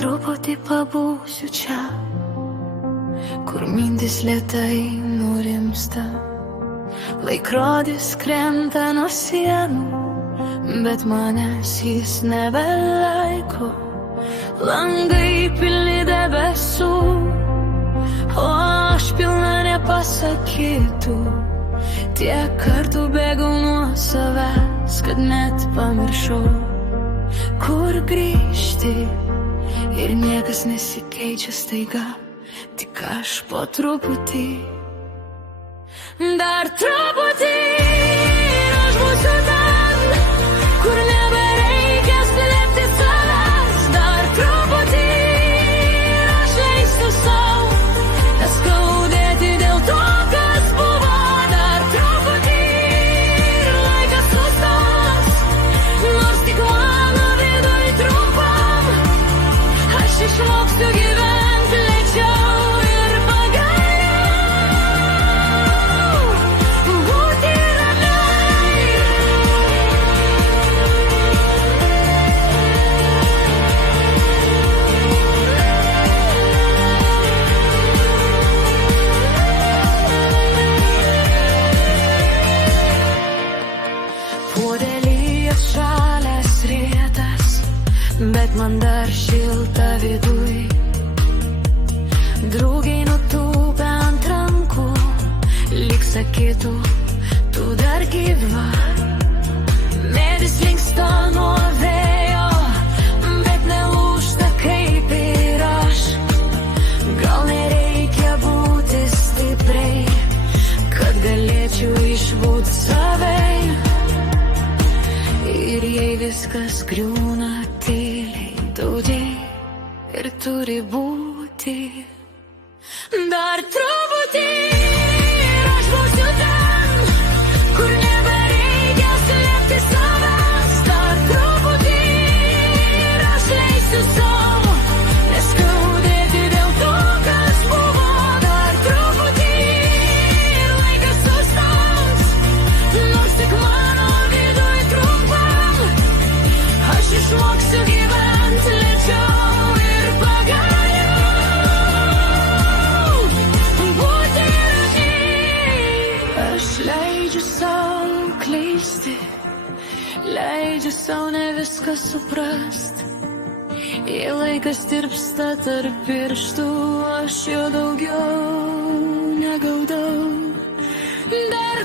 truputį pabūsiu čia, kur mintis lėtai nurimsta. Laikrodis krenta nuo sienų, bet manęs jis nebelaiko. Langai pilni debesų, o aš pilna nepasakytų. Tiek kartų bėgau nuo savęs, kad net pamiršau, kur grįžti. Ir niekas nesikeičia staiga, tik aš po truputį. Dar truputį ir aš būsiu ten, kur nebereikia slėpti savęs. Dar truputį ir aš leisiu sau neskaudėti dėl to, kas buvo. Dar truputį ir laikas sustos, nors tik mano viduj trumpam. Aš išmoksiu gyventi lėčiau ir pagaliau būti ramiai. Puodelį atšalęs rietas, bet man dar šilta viduj. Draugai nutūpę ant rankų, lyg sakytų, tu dar gyva. Medis linksta nuo vėjo, bet nelūžta kaip ir aš. Gal nereikia būti stipriai, kad galėčiau išbūt savai. Ir jei viskas griūna tyliai, taudžiai ir turi būti. Dar truputį ir aš būsiu ten, kur nebereikia slėpti savęs. Dar truputį ir aš leisiu sau neskaudėti dėl to, kas buvo. Dar truputį ir laikas sustos, nors tik mano viduj trumpam. Aš išmoksiu gyventi lėčiau ir pagaliau būti ramiai. Aš leidžiu sau klysti, leidžiu sau ne viską suprast. Jei laikas tirpsta tarp pirštų, aš jo daugiau negaudau. Dar